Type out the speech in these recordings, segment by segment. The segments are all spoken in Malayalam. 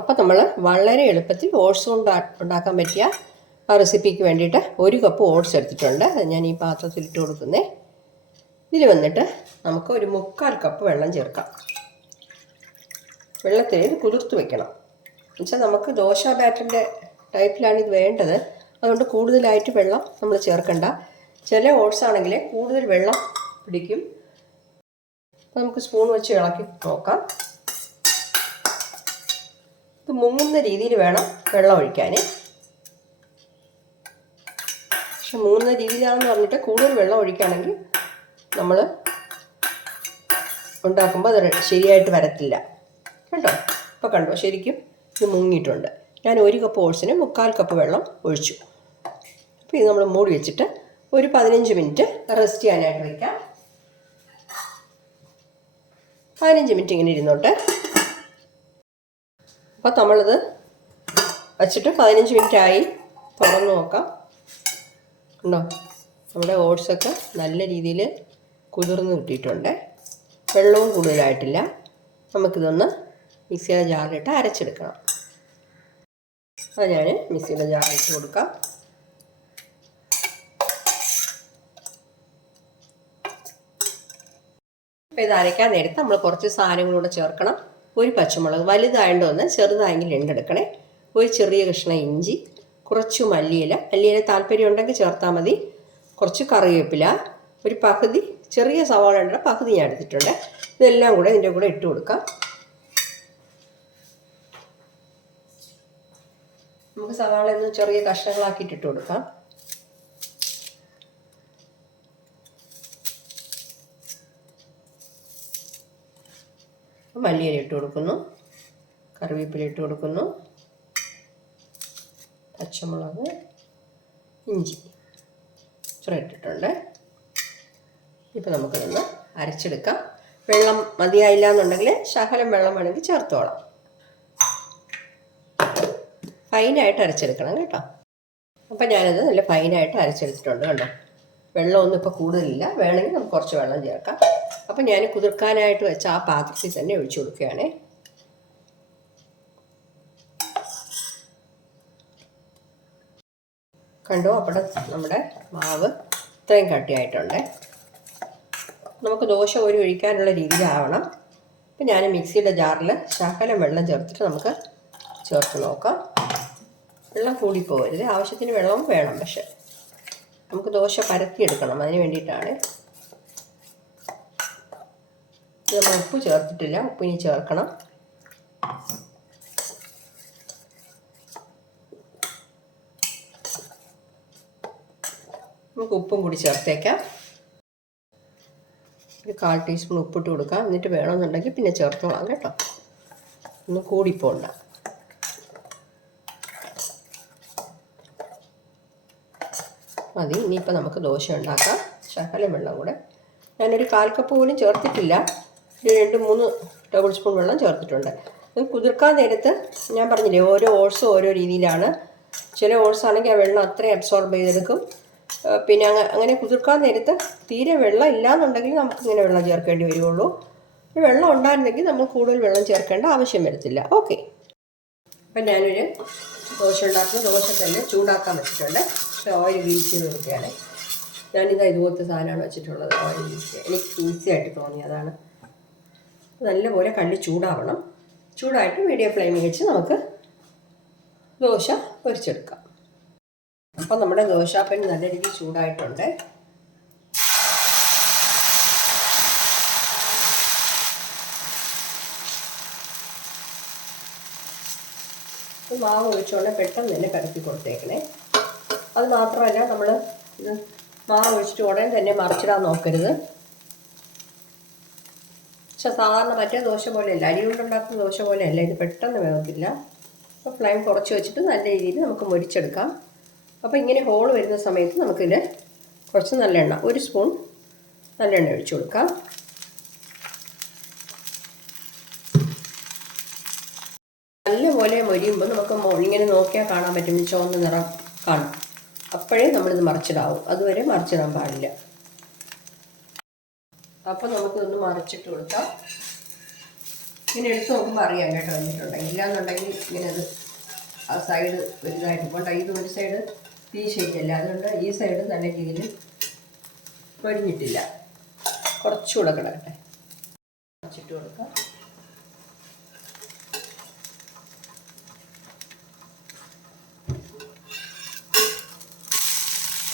അപ്പോൾ നമ്മൾ വളരെ എളുപ്പത്തിൽ ഓട്സ് കൊണ്ട് ഉണ്ടാക്കാൻ പറ്റിയ ആ റെസിപ്പിക്ക് വേണ്ടിയിട്ട് ഒരു കപ്പ് ഓട്സ് എടുത്തിട്ടുണ്ട്. അത് ഞാൻ ഈ പാത്രത്തിൽ ഇട്ട് കൊടുക്കുന്നേ. ഇതിൽ വന്നിട്ട് നമുക്ക് ഒരു മുക്കാൽ കപ്പ് വെള്ളം ചേർക്കാം. വെള്ളത്തിൽ ഇത് കുതിർത്ത് വെക്കണം. എന്നുവെച്ചാൽ നമുക്ക് ദോശ ബാറ്ററിന്റെ ടൈപ്പിലാണ് ഇത് വേണ്ടത്. അതുകൊണ്ട് കൂടുതലായിട്ട് വെള്ളം നമ്മൾ ചേർക്കണ്ട. ചില ഓട്സ് ആണെങ്കിൽ കൂടുതൽ വെള്ളം പിടിക്കും. നമുക്ക് സ്പൂൺ വെച്ച് ഇളക്കി നോക്കാം. മുങ്ങുന്ന രീതിയിൽ വേണം വെള്ളം ഒഴിക്കാൻ. പക്ഷെ മുങ്ങുന്ന രീതിയിലാണെന്ന് പറഞ്ഞിട്ട് കൂടുതൽ വെള്ളം ഒഴിക്കുകയാണെങ്കിൽ നമ്മൾ ഉണ്ടാക്കുമ്പോൾ അത് ശരിയായിട്ട് വരത്തില്ല. കേട്ടോ ഇപ്പോൾ കണ്ടോ? ശരിക്കും ഇത് മുങ്ങിയിട്ടുണ്ട്. ഞാൻ ഒരു കപ്പ് ഓട്സിന് മുക്കാൽ കപ്പ് വെള്ളം ഒഴിച്ചു. അപ്പോൾ ഇത് നമ്മൾ മൂടി വെച്ചിട്ട് ഒരു പതിനഞ്ച് മിനിറ്റ് റെസ്റ്റ് ചെയ്യാനായിട്ട് വയ്ക്കാം പതിനഞ്ച് മിനിറ്റ് ഇങ്ങനെ ഇരുന്നോട്ടെ. അപ്പോൾ നമ്മളിത് വച്ചിട്ട് പതിനഞ്ച് മിനിറ്റ് ആയി തുറന്ന് നോക്കാം. ഉണ്ടോ നമ്മുടെ ഓട്സൊക്കെ നല്ല രീതിയിൽ കുതിർന്ന് കിട്ടിയിട്ടുണ്ട്. വെള്ളവും കൂടുതലായിട്ടില്ല. നമുക്കിതൊന്ന് മിക്സിയുടെ ജാറിലിട്ട് അരച്ചെടുക്കണം. അത് ഞാൻ മിക്സിയുടെ ജാറിലിട്ട് കൊടുക്കാം. അപ്പോൾ ഇത് അരയ്ക്കാൻ നേരത്ത് നമ്മൾ കുറച്ച് സാധനങ്ങളൂടെ ചേർക്കണം. ഒരു പച്ചമുളക് വലുതായതുകൊണ്ട് ഒന്ന് ചെറുതായെങ്കിൽ രണ്ടെടുക്കണേ. ഒരു ചെറിയ കഷ്ണം ഇഞ്ചി കുറച്ച് മല്ലിയില. മല്ലിയില താല്പര്യം ഉണ്ടെങ്കിൽ ചേർത്താൽ മതി. കുറച്ച് കറിവേപ്പില. ഒരു പകുതി ചെറിയ സവാള ഉണ്ട് പകുതി ഞാൻ എടുത്തിട്ടുണ്ട്. ഇതെല്ലാം കൂടെ ഇതിന്റെ കൂടെ ഇട്ട് കൊടുക്കാം. നമുക്ക് സവാള ചെറിയ കഷ്ണങ്ങളാക്കിയിട്ട് ഇട്ട് കൊടുക്കാം. മല്ലിയില ഇട്ട് കൊടുക്കുന്നു. കറിവേപ്പില ഇട്ട് കൊടുക്കുന്നു. പച്ചമുളക് ഇഞ്ചി ഇത്ര ഇട്ടിട്ടുണ്ട്. ഇപ്പം നമുക്കിതൊന്ന് അരച്ചെടുക്കാം. വെള്ളം മതിയായില്ല എന്നുണ്ടെങ്കിൽ ശകലം വെള്ളം വേണമെങ്കിൽ ചേർത്തോളാം. ഫൈനായിട്ട് അരച്ചെടുക്കണം കേട്ടോ. അപ്പം ഞാനത് നല്ല ഫൈനായിട്ട് അരച്ചെടുത്തിട്ടുണ്ട് കണ്ടോ. വെള്ളമൊന്നും ഇപ്പോൾ കൂടുതലില്ല. വേണമെങ്കിൽ നമുക്ക് കുറച്ച് വെള്ളം ചേർക്കാം. അപ്പം ഞാൻ കുതിർക്കാനായിട്ട് വെച്ച ആ പാത്രത്തിൽ തന്നെ ഒഴിച്ചു കൊടുക്കുകയാണ്. കണ്ടോ? അവിടെ നമ്മുടെ മാവ് ഇത്രയും കട്ടിയായിട്ടുണ്ട്. നമുക്ക് ദോശ ഒരു ഒഴിക്കാനുള്ള രീതിയിലാവണം. അപ്പം ഞാൻ മിക്സിയുടെ ജാറിൽ ശകലം വെള്ളം ചേർത്തിട്ട് നമുക്ക് ചേർത്ത് നോക്കാം. വെള്ളം കൂടിപ്പോകരുത്. ആവശ്യത്തിന് വെള്ളവും വേണം. പക്ഷെ നമുക്ക് ദോശ പരത്തിയെടുക്കണം അതിന് വേണ്ടിയിട്ടാണ്. നമ്മൾ ഉപ്പ് ചേർത്തിട്ടില്ല. ഉപ്പ് ഇനി ചേർക്കണം. നമുക്ക് ഉപ്പും കൂടി ചേർത്തേക്കാം. ഒരു കാൽ ടീസ്പൂൺ ഉപ്പിട്ട് കൊടുക്കാം. എന്നിട്ട് വേണമെന്നുണ്ടെങ്കിൽ പിന്നെ ചേർത്തോളാം കേട്ടോ. ഒന്ന് കൂടിപ്പോണ്ട. മതി. ഇനിയിപ്പോൾ നമുക്ക് ദോശ ഉണ്ടാക്കാം. ശകലം വെള്ളം കൂടെ. ഞാനൊരു കാൽ കപ്പ് പോലും ചേർത്തിട്ടില്ല. രണ്ട് മൂന്ന് ടേബിൾ സ്പൂൺ വെള്ളം ചേർത്തിട്ടുണ്ട്. കുതിർക്കാൻ നേരത്ത് ഞാൻ പറഞ്ഞില്ലേ ഓരോ ഓട്സും ഓരോ രീതിയിലാണ്. ചില ഓട്സ് ആണെങ്കിൽ ആ വെള്ളം അത്രയും അബ്സോർബ് ചെയ്തെടുക്കും. പിന്നെ അങ്ങ അങ്ങനെ കുതിർക്കാൻ നേരത്ത് തീരെ വെള്ളം ഇല്ലാന്നുണ്ടെങ്കിൽ നമുക്ക് ഇങ്ങനെ വെള്ളം ചേർക്കേണ്ടി വരികയുള്ളൂ വെള്ളം ഉണ്ടായിരുന്നെങ്കിൽ നമ്മൾ കൂടുതൽ വെള്ളം ചേർക്കേണ്ട ആവശ്യം വരത്തില്ല. ഓക്കെ അപ്പം ഞാനൊരു ദോശ ഉണ്ടാക്കുന്ന. ദോശ തന്നെ ചൂടാക്കാൻ വെച്ചിട്ടുണ്ട്. പക്ഷേ ഓയിൽ വീഴ്ച ചെയ്ത് കൊടുക്കുകയാണ് ഞാനിതാ ഇതുപോലത്തെ സാധനമാണ് വെച്ചിട്ടുള്ളത്. ഓയിൽ വീഴ്ച എനിക്ക് ഈസി ആയിട്ട് തോന്നി അതാണ്. നല്ലപോലെ കള്ളി ചൂടാവണം. ചൂടായിട്ട് മീഡിയം ഫ്ലെയിമിൽ വെച്ച് നമുക്ക് ദോശ പൊരിച്ചെടുക്കാം. അപ്പം നമ്മുടെ ദോശാപ്പൻ നല്ല രീതിയിൽ ചൂടായിട്ടുണ്ട്. മാവ് ഒഴിച്ചുകൊണ്ട് പെട്ടെന്ന് തന്നെ പരത്തി കൊടുത്തേക്കണേ. അത് മാത്രമല്ല നമ്മൾ ഇത് മാവ് ഒഴിച്ചിട്ട് ഉടനെ തന്നെ മറിച്ചിടാൻ നോക്കരുത്. പക്ഷെ സാധാരണ മറ്റേ ദോശ പോലെയല്ല. അരി കൊണ്ടുണ്ടാക്കുന്ന ദോശ പോലെയല്ല. ഇത് പെട്ടെന്ന് വേഗത്തില്ല അപ്പോൾ ഫ്ലെയിം കുറച്ച് വെച്ചിട്ട് നല്ല രീതിയിൽ നമുക്ക് മുരിച്ചെടുക്കാം അപ്പോൾ ഇങ്ങനെ ഹോൾ വരുന്ന സമയത്ത് നമുക്കിതിൽ കുറച്ച് നല്ലെണ്ണ ഒരു സ്പൂൺ നല്ലെണ്ണ ഒഴിച്ചു കൊടുക്കാം. നല്ലപോലെ മൊരിയുമ്പോൾ നമുക്ക് ഇങ്ങനെ നോക്കിയാൽ കാണാൻ പറ്റും. ചുവന്ന നിറം കാണും. അപ്പോഴേ നമ്മളിത് മറിച്ചിടാവും. അതുവരെ മറിച്ചിടാൻ പാടില്ല. അപ്പോൾ നമുക്കിതൊന്ന് മറിച്ചിട്ട് കൊടുക്കാം. ഇങ്ങനെ എടുത്ത് നോക്കുമ്പോൾ അറിയാം കേട്ടോ വന്നിട്ടുണ്ടെങ്കിൽ ഇല്ലാന്നുണ്ടെങ്കിൽ ഇങ്ങനെ അത് ആ സൈഡ് വലുതായിട്ട് പോകണ്ട. ഇത് ഒരു സൈഡ് ഈ ഷേക്കല്ല അതുകൊണ്ട് ഈ സൈഡ് നല്ല രീതിയിൽ പൊരിഞ്ഞിട്ടില്ല. കുറച്ചുകൂടെ കിടക്കട്ടെ. കുറച്ചിട്ട് കൊടുക്കാം.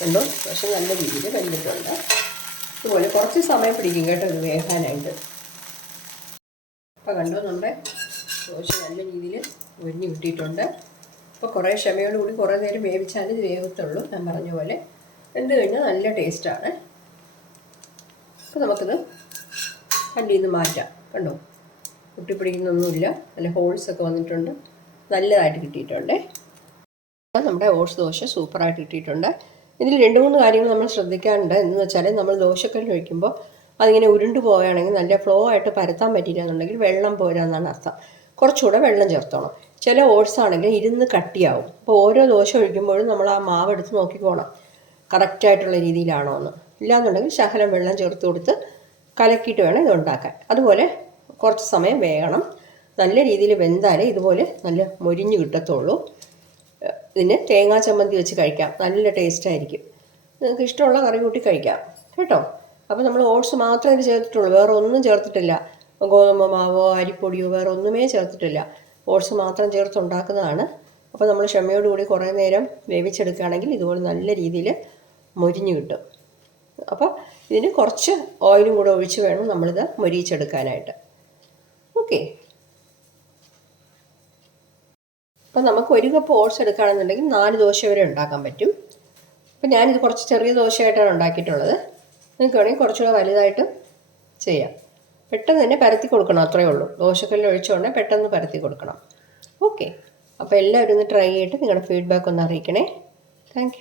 കണ്ടോ? പക്ഷെ നല്ല രീതിയിൽ വെന്തിട്ടുണ്ട്. ഇതുപോലെ കുറച്ച് സമയം പിടിക്കും കേട്ടോ ഇത് വേകാനായിട്ട് അപ്പോൾ കണ്ടോ നമ്മുടെ ദോശ നല്ല രീതിയിൽ ഒഴിഞ്ഞ് കിട്ടിയിട്ടുണ്ട്. അപ്പോൾ കുറേ ക്ഷമയോട് കൂടി കുറേ നേരം വേവിച്ചാൽ ഇത് വേവത്തുള്ളൂ ഞാൻ പറഞ്ഞ പോലെ. എന്ത് കഴിഞ്ഞാൽ നല്ല ടേസ്റ്റാണ് അപ്പോൾ നമുക്കിത് വണ്ടിയിൽ നിന്ന് മാറ്റാം. കണ്ടോ? ഒട്ടിപ്പിടിക്കുന്നൊന്നുമില്ല നല്ല ഹോൾസ് ഒക്കെ വന്നിട്ടുണ്ട്. നല്ലതായിട്ട് കിട്ടിയിട്ടുണ്ടേ. നമ്മുടെ ഓട്സ് ദോശ സൂപ്പറായിട്ട് കിട്ടിയിട്ടുണ്ട്. ഇതിൽ രണ്ട് മൂന്ന് കാര്യങ്ങൾ നമ്മൾ ശ്രദ്ധിക്കാറുണ്ട്. എന്ന് വെച്ചാൽ നമ്മൾ ദോശക്കല്ലിൽ ഒഴിക്കുമ്പോൾ അതിങ്ങനെ ഉരുണ്ടു പോവുകയാണെങ്കിൽ നല്ല ഫ്ലോ ആയിട്ട് പരത്താൻ പറ്റിയില്ല എന്നുണ്ടെങ്കിൽ വെള്ളം പോരാ എന്നാണ് അർത്ഥം. കുറച്ചുകൂടെ വെള്ളം ചേർത്തോണം. ചില ഓട്സ് ആണെങ്കിൽ ഇരുന്ന് കട്ടിയാവും. അപ്പോൾ ഓരോ ദോശ ഒഴിക്കുമ്പോഴും നമ്മൾ ആ മാവ് എടുത്ത് നോക്കിക്കോണം കറക്റ്റായിട്ടുള്ള രീതിയിലാണോ എന്ന്. ഇല്ലാന്നുണ്ടെങ്കിൽ ശകലം വെള്ളം ചേർത്ത് കൊടുത്ത് കലക്കിയിട്ട് വേണം ഇത് ഉണ്ടാക്കാൻ. അതുപോലെ കുറച്ച് സമയം വേകണം. നല്ല രീതിയിൽ വെന്താലേ ഇതുപോലെ നല്ല മൊരിഞ്ഞ് കിട്ടത്തുള്ളൂ. ഇതിന് തേങ്ങാ ചമ്മന്തി വെച്ച് കഴിക്കാം. നല്ല ടേസ്റ്റ് ആയിരിക്കും. നിങ്ങൾക്ക് ഇഷ്ടമുള്ള കറി കൂട്ടി കഴിക്കാം. കേട്ടോ? അപ്പോൾ നമ്മൾ ഓട്സ് മാത്രമേ ഇത് ചേർത്തിട്ടുള്ളൂ. വേറെ ഒന്നും ചേർത്തിട്ടില്ല. ഗോതമ്പ് മാവോ അരിപ്പൊടിയോ വേറെ ഒന്നുമേ ചേർത്തിട്ടില്ല. ഓട്സ് മാത്രം ചേർത്ത് ഉണ്ടാക്കുന്നതാണ്. അപ്പോൾ നമ്മൾ ക്ഷമയോടുകൂടി കുറേ നേരം വേവിച്ചെടുക്കുകയാണെങ്കിൽ ഇതുപോലെ നല്ല രീതിയിൽ മൊരിഞ്ഞു കിട്ടും. അപ്പോൾ ഇതിന് കുറച്ച് ഓയിലും കൂടെ ഒഴിച്ച് വേണം നമ്മളിത് മൊരിയിച്ചെടുക്കാനായിട്ട്. ഓക്കെ അപ്പോൾ നമുക്ക് ഒരു കപ്പ് ഓട്സ് എടുക്കുകയാണെന്നുണ്ടെങ്കിൽ നാല് ദോശ വരെ ഉണ്ടാക്കാൻ പറ്റും. അപ്പോൾ ഞാനിത് കുറച്ച് ചെറിയ ദോശയായിട്ടാണ് ഉണ്ടാക്കിയിട്ടുള്ളത്. നിങ്ങൾക്ക് വേണമെങ്കിൽ കുറച്ചുകൂടെ വലുതായിട്ട് ചെയ്യാം. പെട്ടെന്ന് തന്നെ പരത്തി കൊടുക്കണം അത്രയേ ഉള്ളൂ. ദോശക്കല്ലിൽ ഒഴിച്ചുകൊണ്ട് പെട്ടെന്ന് പരത്തി കൊടുക്കണം. ഓക്കെ അപ്പോൾ എല്ലാവരും ഒന്ന് ട്രൈ ചെയ്തിട്ട് നിങ്ങളുടെ ഫീഡ്ബാക്ക് ഒന്ന് അറിയിക്കണേ. താങ്ക്